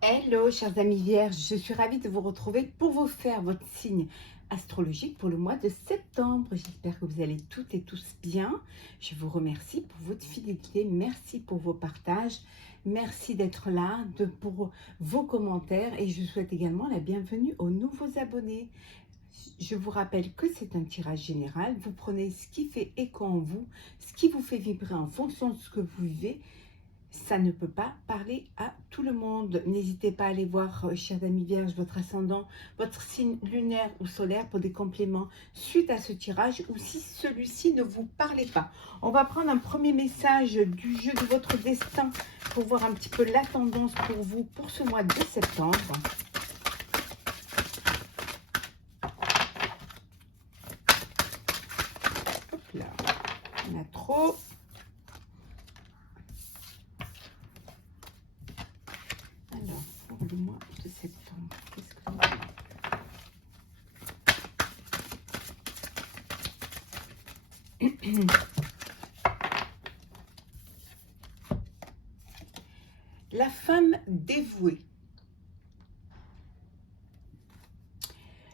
Hello, chers amis vierges, je suis ravie de vous retrouver pour vous faire votre signe astrologique pour le mois de septembre. J'espère que vous allez toutes et tous bien. Je vous remercie pour votre fidélité, merci pour vos partages, merci d'être là, pour vos commentaires et je souhaite également la bienvenue aux nouveaux abonnés. Je vous rappelle que c'est un tirage général, vous prenez ce qui fait écho en vous, ce qui vous fait vibrer en fonction de ce que vous vivez. Ça ne peut pas parler à tout le monde. N'hésitez pas à aller voir, chers amis vierges, votre ascendant, votre signe lunaire ou solaire pour des compléments suite à ce tirage ou si celui-ci ne vous parlait pas. On va prendre un premier message du jeu de votre destin pour voir un petit peu la tendance pour vous pour ce mois de septembre. Hop là, on a trop. Alors, pour le mois de septembre, qu'est-ce que vous avez? La femme dévouée.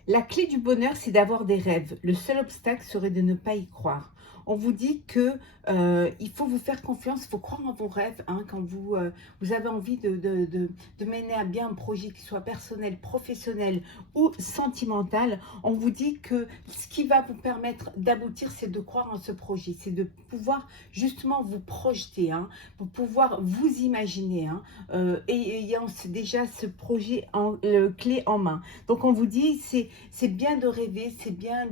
La clé du bonheur, c'est d'avoir des rêves. Le seul obstacle serait de ne pas y croire. On vous dit que il faut vous faire confiance, il faut croire en vos rêves. Hein, quand vous avez envie de mener à bien un projet qui soit personnel, professionnel ou sentimental, on vous dit que ce qui va vous permettre d'aboutir, c'est de croire en ce projet. C'est de pouvoir justement vous projeter, hein, pour pouvoir vous imaginer. Hein, et ayant déjà ce projet clé en main. Donc on vous dit, c'est bien de rêver, c'est bien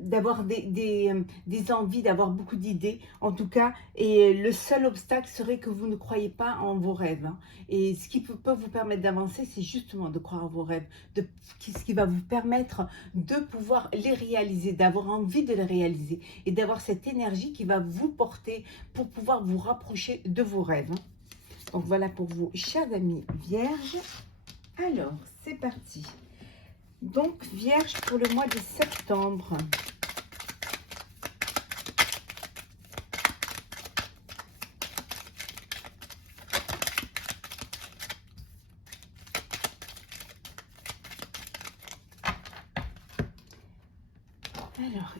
d'avoir des envies, d'avoir beaucoup d'idées, en tout cas, et le seul obstacle serait que vous ne croyez pas en vos rêves. Hein. Et ce qui peut vous permettre d'avancer, c'est justement de croire en vos rêves, ce qui va vous permettre de pouvoir les réaliser, d'avoir envie de les réaliser, et d'avoir cette énergie qui va vous porter pour pouvoir vous rapprocher de vos rêves. Hein. Donc voilà pour vous, chers amis vierges. Alors, c'est parti. Donc, vierge pour le mois de septembre. Alors,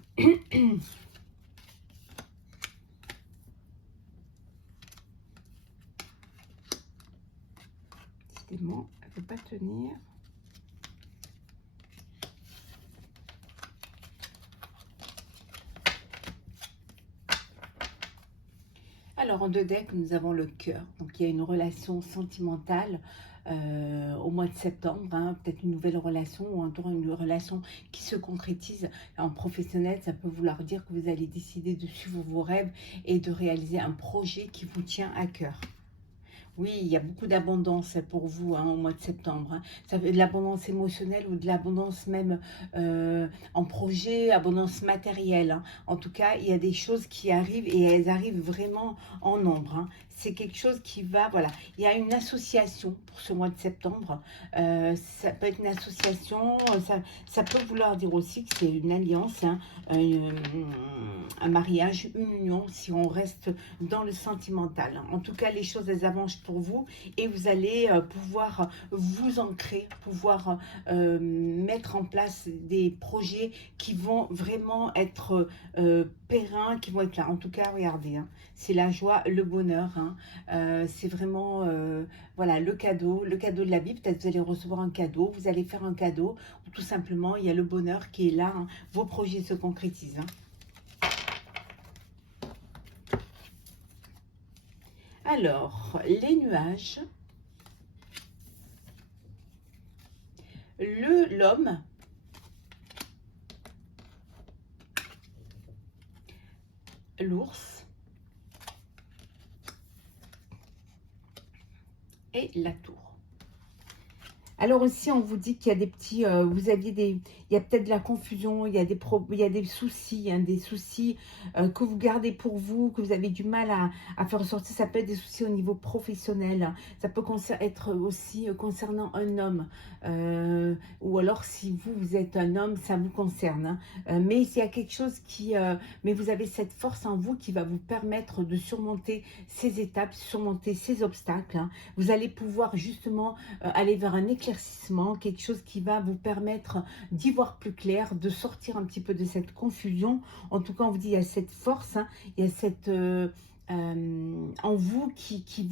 décidément, elle ne peut pas tenir. Alors, en deux decks, nous avons le cœur. Donc, il y a une relation sentimentale au mois de septembre. Hein, peut-être une nouvelle relation ou un tour une relation qui se concrétise. En professionnel, ça peut vouloir dire que vous allez décider de suivre vos rêves et de réaliser un projet qui vous tient à cœur. Oui, il y a beaucoup d'abondance pour vous hein, au mois de septembre. Hein. Ça veut de l'abondance émotionnelle ou de l'abondance même en projet, abondance matérielle. Hein. En tout cas, il y a des choses qui arrivent et elles arrivent vraiment en nombre. Hein. C'est quelque chose qui va, voilà. Il y a une association pour ce mois de septembre. Ça peut être une association, ça peut vouloir dire aussi que c'est une alliance, hein, un mariage, une union, si on reste dans le sentimental. En tout cas, les choses, elles avancent pour vous et vous allez pouvoir vous ancrer, pouvoir mettre en place des projets qui vont vraiment être périns, qui vont être là. En tout cas, regardez, hein, c'est la joie, le bonheur. Hein, c'est vraiment voilà, le cadeau de la vie. Peut-être vous allez recevoir un cadeau, vous allez faire un cadeau, ou tout simplement, il y a le bonheur qui est là. Hein, vos projets se concrétisent. Hein. Alors, les nuages, l'homme, l'ours et la tour. Alors aussi, on vous dit qu'il y a des petits, vous aviez des, il y a peut-être de la confusion, il y a des soucis, hein, des soucis que vous gardez pour vous, que vous avez du mal à faire ressortir. Ça peut être des soucis au niveau professionnel, hein. Ça peut être aussi concernant un homme, ou alors si vous, vous êtes un homme, ça vous concerne, hein. Mais il y a quelque chose qui, mais vous avez cette force en vous qui va vous permettre de surmonter ces étapes, surmonter ces obstacles, hein. Vous allez pouvoir justement aller vers un éclaircissement, quelque chose qui va vous permettre d'y voir plus clair, de sortir un petit peu de cette confusion. En tout cas, on vous dit, il y a cette force, hein, il y a cette... en vous qui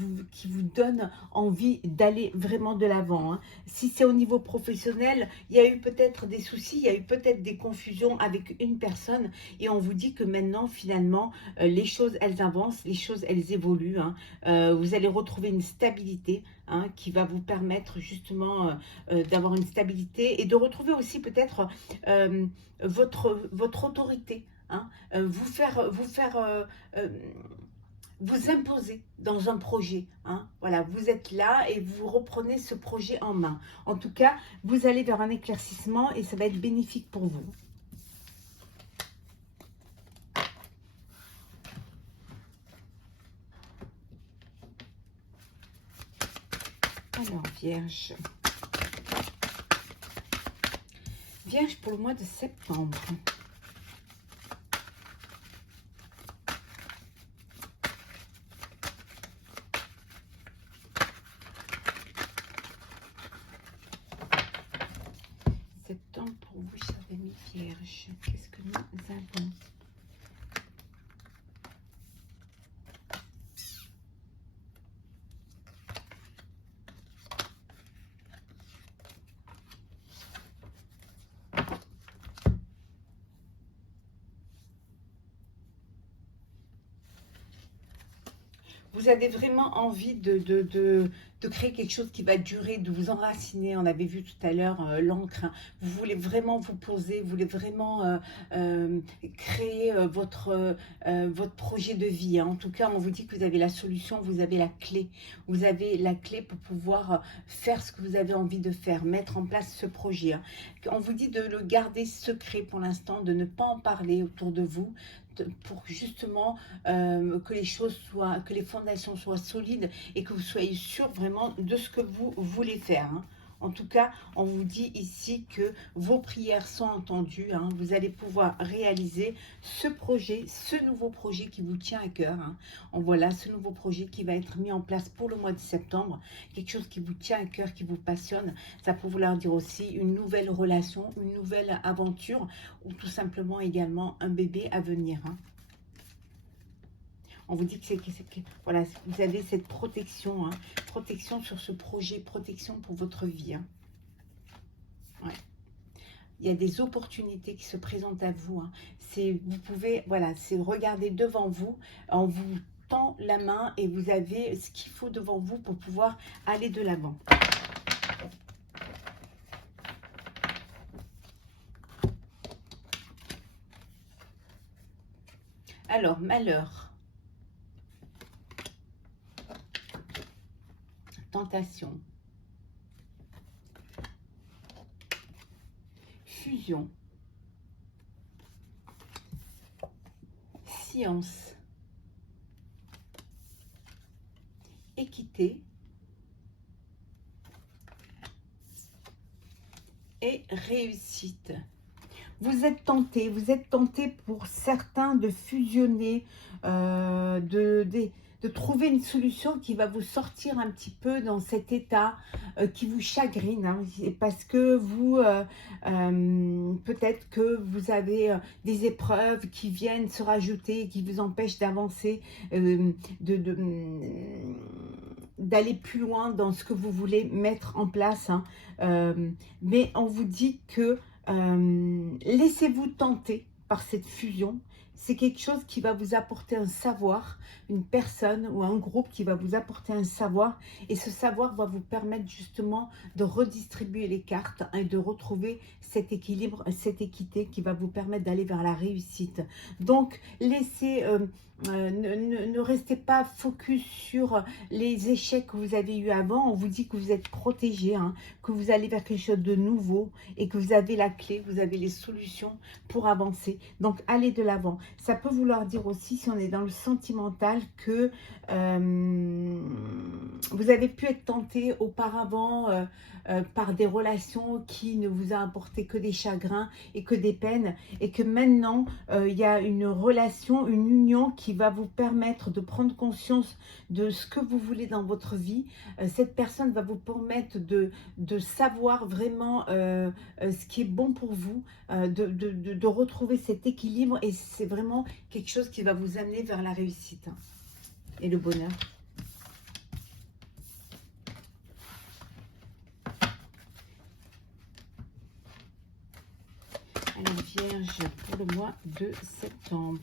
vous donne envie d'aller vraiment de l'avant, hein. Si c'est au niveau professionnel, il y a eu peut-être des soucis, il y a eu peut-être des confusions avec une personne et on vous dit que maintenant, finalement, les choses, elles avancent, les choses, elles évoluent, hein. Vous allez retrouver une stabilité, hein, qui va vous permettre justement d'avoir une stabilité et de retrouver aussi peut-être votre autorité, hein, euh, vous imposer dans un projet, hein. Voilà, vous êtes là et vous reprenez ce projet en main. En tout cas, vous allez vers un éclaircissement et ça va être bénéfique pour vous. Alors, Vierge. Vierge pour le mois de septembre. Septembre pour vous, chers amis Vierge. Qu'est-ce que nous avons? Vous avez vraiment envie de créer quelque chose qui va durer, de vous enraciner. On avait vu tout à l'heure l'encre, hein. Vous voulez vraiment vous poser, vous voulez vraiment créer votre projet de vie, hein. En tout cas, on vous dit que vous avez la solution, vous avez la clé. Vous avez la clé pour pouvoir faire ce que vous avez envie de faire, mettre en place ce projet, hein. On vous dit de le garder secret pour l'instant, de ne pas en parler autour de vous, pour justement que les choses soient, que les fondations soient solides et que vous soyez sûr vraiment de ce que vous voulez faire, hein. En tout cas, on vous dit ici que vos prières sont entendues, hein. Vous allez pouvoir réaliser ce projet, ce nouveau projet qui vous tient à cœur, hein. Voilà, ce nouveau projet qui va être mis en place pour le mois de septembre, quelque chose qui vous tient à cœur, qui vous passionne. Ça peut vouloir dire aussi une nouvelle relation, une nouvelle aventure ou tout simplement également un bébé à venir, hein. On vous dit voilà, vous avez cette protection, hein, protection sur ce projet, protection pour votre vie, hein. Ouais. Il y a des opportunités qui se présentent à vous, hein. Vous pouvez, voilà, c'est regarder devant vous, on vous tend la main et vous avez ce qu'il faut devant vous pour pouvoir aller de l'avant. Alors, malheur, tentation, fusion, science, équité et réussite. Vous êtes tenté pour certains de fusionner, de trouver une solution qui va vous sortir un petit peu dans cet état qui vous chagrine, hein, parce que vous, peut-être que vous avez des épreuves qui viennent se rajouter, qui vous empêchent d'avancer, d'aller plus loin dans ce que vous voulez mettre en place, hein. Mais on vous dit que laissez-vous tenter par cette fusion. C'est quelque chose qui va vous apporter un savoir, une personne ou un groupe qui va vous apporter un savoir. Et ce savoir va vous permettre justement de redistribuer les cartes et de retrouver cet équilibre, cette équité qui va vous permettre d'aller vers la réussite. Donc, laissez ne restez pas focus sur les échecs que vous avez eus avant. On vous dit que vous êtes protégé, hein, que vous allez vers quelque chose de nouveau et que vous avez la clé, vous avez les solutions pour avancer. Donc, allez de l'avant. Ça peut vouloir dire aussi, si on est dans le sentimental, que vous avez pu être tenté auparavant par des relations qui ne vous a apporté que des chagrins et que des peines, et que maintenant, il y a une relation, une union qui va vous permettre de prendre conscience de ce que vous voulez dans votre vie. Cette personne va vous permettre de savoir vraiment ce qui est bon pour vous, de retrouver cet équilibre, et c'est vraiment quelque chose qui va vous amener vers la réussite, hein, et le bonheur. Alors, Vierge, pour le mois de septembre.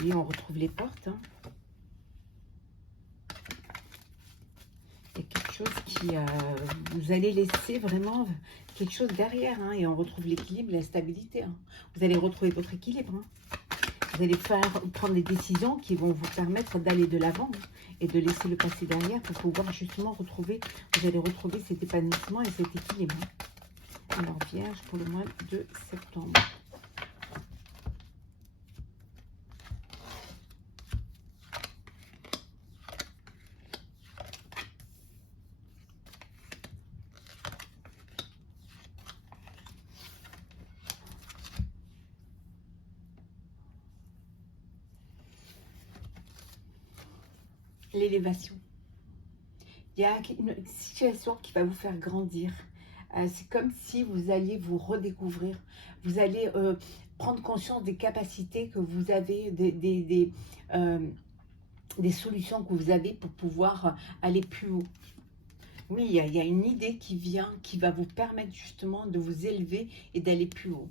Oui, on retrouve les portes, hein. Il y a quelque chose qui... vous allez laisser vraiment quelque chose derrière, hein, et on retrouve l'équilibre, la stabilité, hein. Vous allez retrouver votre équilibre, hein. Vous allez prendre des décisions qui vont vous permettre d'aller de l'avant, hein, et de laisser le passé derrière pour pouvoir justement retrouver, vous allez retrouver cet épanouissement et cet équilibre, hein. Alors, Vierge, pour le mois de septembre. L'élévation. Il y a une situation qui va vous faire grandir. C'est comme si vous alliez vous redécouvrir. Vous allez prendre conscience des capacités que vous avez, des solutions que vous avez pour pouvoir aller plus haut. Oui, il y a une idée qui vient, qui va vous permettre justement de vous élever et d'aller plus haut.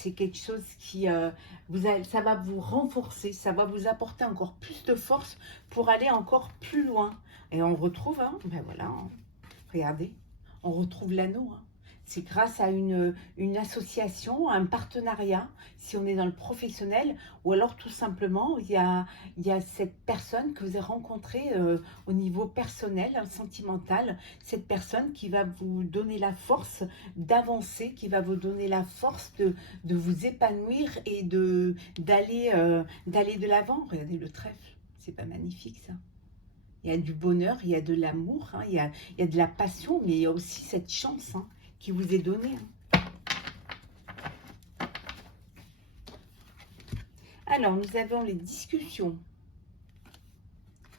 C'est quelque chose qui, ça va vous renforcer, ça va vous apporter encore plus de force pour aller encore plus loin. Et on retrouve, hein, ben voilà, hein, regardez, on retrouve l'anneau, hein. C'est grâce à une association, un partenariat, si on est dans le professionnel, ou alors tout simplement, il y a cette personne que vous avez rencontrée au niveau personnel, hein, sentimental, cette personne qui va vous donner la force d'avancer, qui va vous donner la force de vous épanouir et d'aller de l'avant. Regardez le trèfle, c'est pas magnifique ça? Il y a du bonheur, il y a de l'amour, hein, il y a de la passion, mais il y a aussi cette chance, hein, qui vous est donnée, hein. Alors, nous avons les discussions.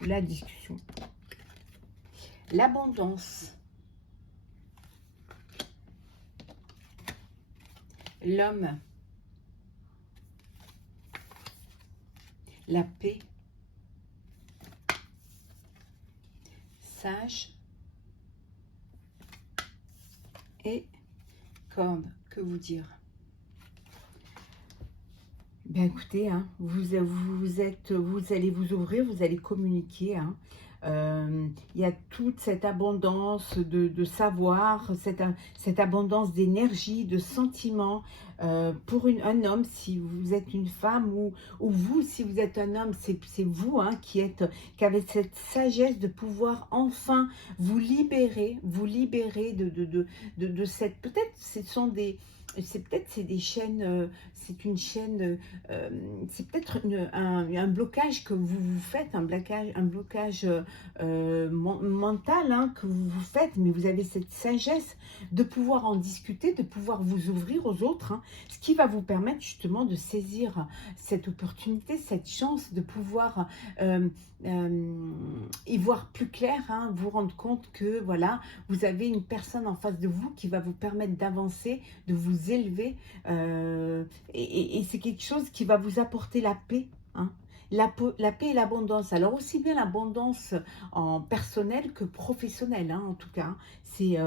La discussion. L'abondance. L'homme. La paix. Sage. Et corne, que vous dire? Bien écoutez, hein, vous allez vous ouvrir, vous allez communiquer, hein. Il y a toute cette abondance de savoir, cette abondance d'énergie, de sentiments. Pour un homme, si vous êtes une femme, ou vous, si vous êtes un homme, c'est vous, hein, qui avez cette sagesse de pouvoir enfin vous libérer de cette... Peut-être ce sont des... c'est des chaînes, c'est une chaîne, c'est peut-être un blocage que vous vous faites, un blocage mental, hein, que vous vous faites, mais vous avez cette sagesse de pouvoir en discuter, de pouvoir vous ouvrir aux autres, hein, ce qui va vous permettre justement de saisir cette opportunité, cette chance de pouvoir y voir plus clair, hein, vous rendre compte que voilà, vous avez une personne en face de vous qui va vous permettre d'avancer, de vous élever, et c'est quelque chose qui va vous apporter la paix, hein. La paix et l'abondance. Alors aussi bien l'abondance en personnel que professionnel, hein, en tout cas. C'est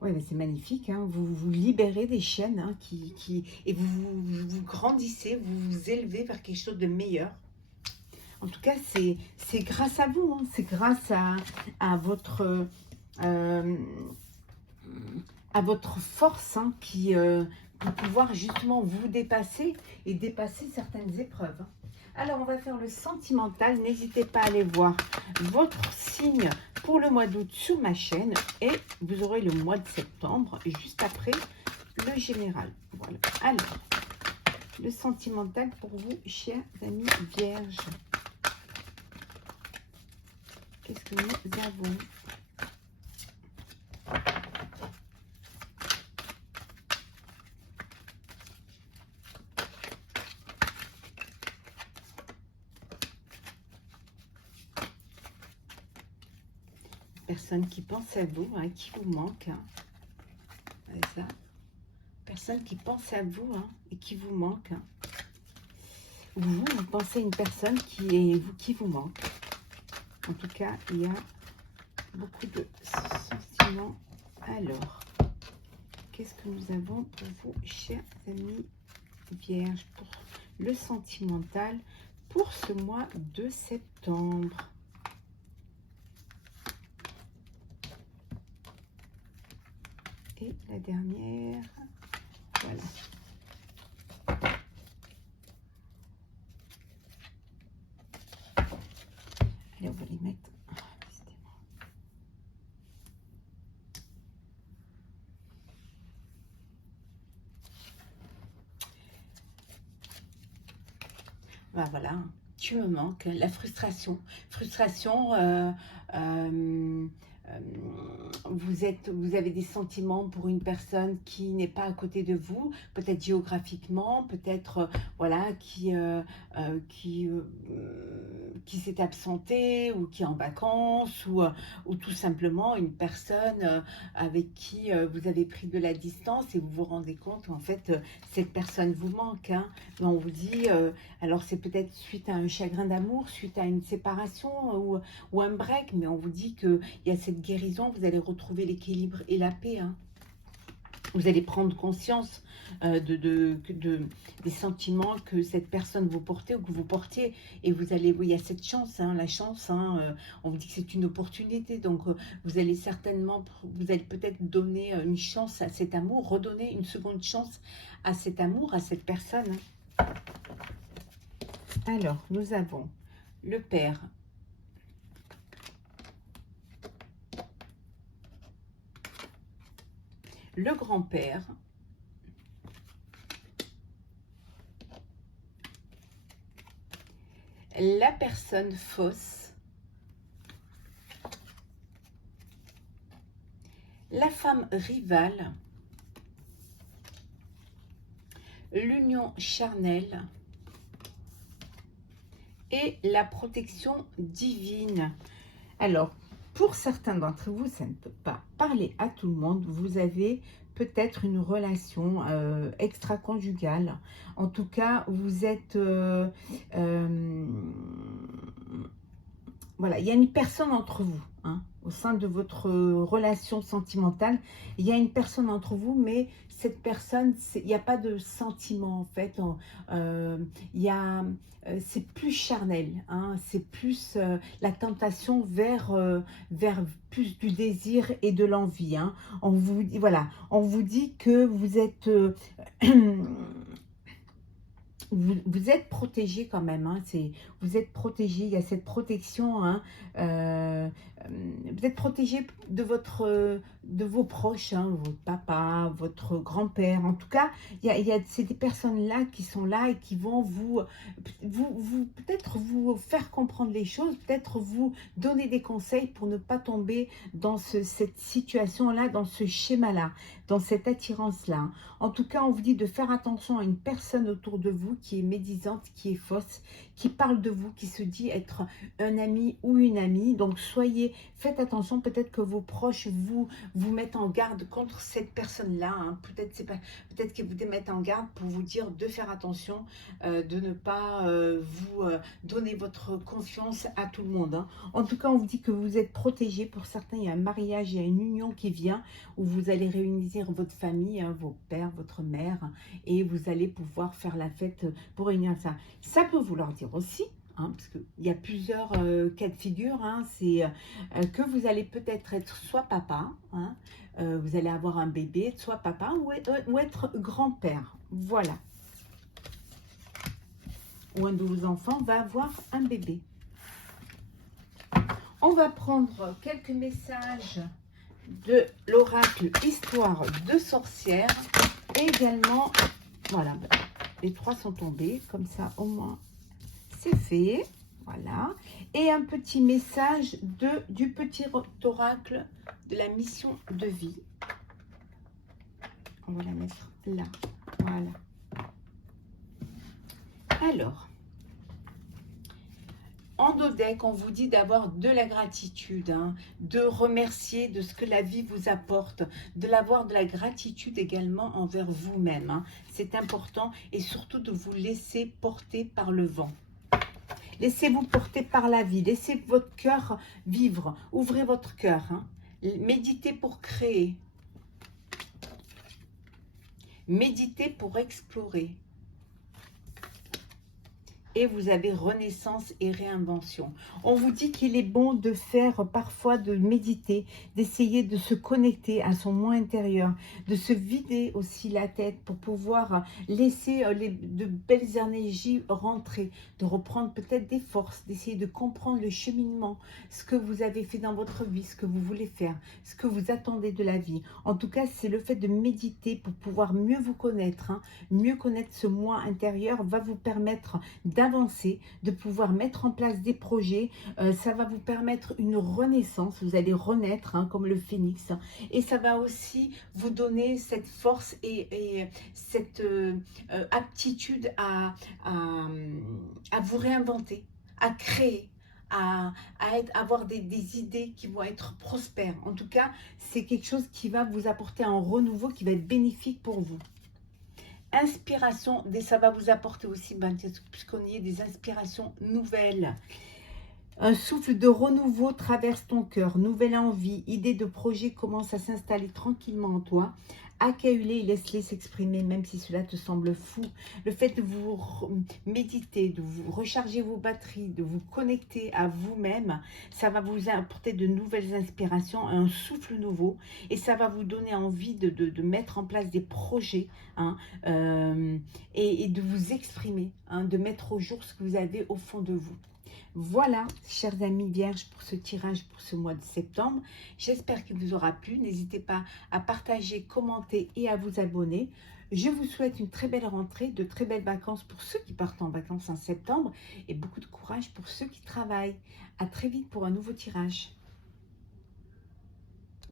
ouais, c'est magnifique, hein. Vous vous libérez des chaînes, hein, et vous grandissez, vous vous élevez vers quelque chose de meilleur. En tout cas, c'est grâce à vous, hein. C'est grâce à votre... à votre force hein, pour pouvoir justement vous dépasser et dépasser certaines épreuves. Alors, on va faire le sentimental. N'hésitez pas à aller voir votre signe pour le mois d'août sur ma chaîne. Et vous aurez le mois de septembre, juste après le général. Voilà. Alors, le sentimental pour vous, chers amis vierges. Qu'est-ce que nous avons? Personne qui pense à vous, hein, qui vous manque. Hein. C'est ça. Personne qui pense à vous hein, et qui vous manque. Hein. Vous pensez à une personne qui vous manque. En tout cas, il y a beaucoup de sentiments. Alors, qu'est-ce que nous avons pour vous, chers amis vierges, pour le sentimental pour ce mois de septembre? Et la dernière, voilà. Allez, on va les mettre. Ben voilà, tu me manques. La frustration. Frustration, vous avez des sentiments pour une personne qui n'est pas à côté de vous, peut-être géographiquement, peut-être voilà, qui s'est absentée ou qui est en vacances ou tout simplement une personne avec qui vous avez pris de la distance et vous vous rendez compte qu'en fait cette personne vous manque. Hein. On vous dit, alors c'est peut-être suite à un chagrin d'amour, suite à une séparation ou un break, mais on vous dit qu'il y a cette guérison, vous allez retrouver l'équilibre et la paix. Hein. Vous allez prendre conscience des sentiments que cette personne vous portait ou que vous portiez. Et vous allez, il y a cette chance, hein, la chance, hein, on vous dit que c'est une opportunité. Donc, vous allez certainement, vous allez peut-être donner une chance à cet amour, redonner une seconde chance à cet amour, à cette personne. Alors, nous avons le père, le grand-père, la personne fausse, la femme rivale, l'union charnelle et la protection divine. Alors, pour certains d'entre vous, ça ne peut pas parler à tout le monde. Vous avez peut-être une relation extra-conjugale. En tout cas, vous êtes... voilà, il y a une personne entre vous, hein, au sein de votre relation sentimentale. Il y a une personne entre vous, mais cette personne, il n'y a pas de sentiment en fait. C'est plus charnel, hein, c'est plus la tentation vers plus du désir et de l'envie. Hein. On vous dit, voilà, on vous dit que vous êtes vous êtes protégé quand même, hein, vous êtes protégé, il y a cette protection, hein, vous êtes protégé de vos proches, hein, votre papa, votre grand-père, en tout cas, c'est des personnes-là qui sont là et qui vont peut-être vous faire comprendre les choses, peut-être vous donner des conseils pour ne pas tomber dans cette situation-là, dans ce schéma-là, dans cette attirance-là. En tout cas, on vous dit de faire attention à une personne autour de vous qui est médisante, qui est fausse, qui parle de vous, qui se dit être un ami ou une amie. Donc, faites attention, peut-être que vos proches vous mettent en garde contre cette personne-là. Hein. Peut-être qu'ils vous mettent en garde pour vous dire de faire attention, de ne pas vous donner votre confiance à tout le monde. Hein. En tout cas, on vous dit que vous êtes protégés. Pour certains, il y a un mariage, il y a une union qui vient où vous allez réunir votre famille, hein, vos pères, votre mère, et vous allez pouvoir faire la fête pour réunir ça. Ça peut vouloir dire aussi, hein, parce qu'il y a plusieurs cas de figure, hein, c'est que vous allez peut-être être soit papa, hein, vous allez avoir un bébé, soit papa ou être grand-père, voilà. Ou un de vos enfants va avoir un bébé. On va prendre quelques messages de l'oracle Histoire de sorcière. Et également, voilà, les 3 sont tombés, comme ça au moins c'est fait. Voilà. Et un petit message du petit oracle de la mission de vie. On va la mettre là. Voilà. Alors, en dos deck, on vous dit d'avoir de la gratitude, hein, de remercier de ce que la vie vous apporte, de l'avoir de la gratitude également envers vous-même. Hein. C'est important et surtout de vous laisser porter par le vent. Laissez-vous porter par la vie, laissez votre cœur vivre, ouvrez votre cœur. Hein. Méditez pour créer, méditez pour explorer. Et vous avez renaissance et réinvention. On vous dit qu'il est bon de faire parfois, de méditer, d'essayer de se connecter à son moi intérieur, de se vider aussi la tête pour pouvoir laisser de belles énergies rentrer, de reprendre peut-être des forces, d'essayer de comprendre le cheminement, ce que vous avez fait dans votre vie, ce que vous voulez faire, ce que vous attendez de la vie. En tout cas, c'est le fait de méditer pour pouvoir mieux vous connaître, hein, mieux connaître ce moi intérieur va vous permettre d'avancer, de pouvoir mettre en place des projets. Ça va vous permettre une renaissance, vous allez renaître, hein, comme le phénix, et ça va aussi vous donner cette force et cette aptitude à vous réinventer, à créer, à avoir des idées qui vont être prospères. En tout cas, c'est quelque chose qui va vous apporter un renouveau qui va être bénéfique pour vous. Inspiration, ça va vous apporter aussi, puisqu'on y est, des inspirations nouvelles. Un souffle de renouveau traverse ton cœur, nouvelle envie, idée de projet commence à s'installer tranquillement en toi. Accueille-les et laisse-les s'exprimer, même si cela te semble fou. Le fait de vous méditer, de vous recharger vos batteries, de vous connecter à vous-même, ça va vous apporter de nouvelles inspirations, un souffle nouveau, et ça va vous donner envie de mettre en place des projets, hein, et de vous exprimer, hein, de mettre au jour ce que vous avez au fond de vous. Voilà, chers amis vierges, pour ce tirage pour ce mois de septembre. J'espère qu'il vous aura plu. N'hésitez pas à partager, commenter et à vous abonner. Je vous souhaite une très belle rentrée, de très belles vacances pour ceux qui partent en vacances en septembre et beaucoup de courage pour ceux qui travaillent. À très vite pour un nouveau tirage.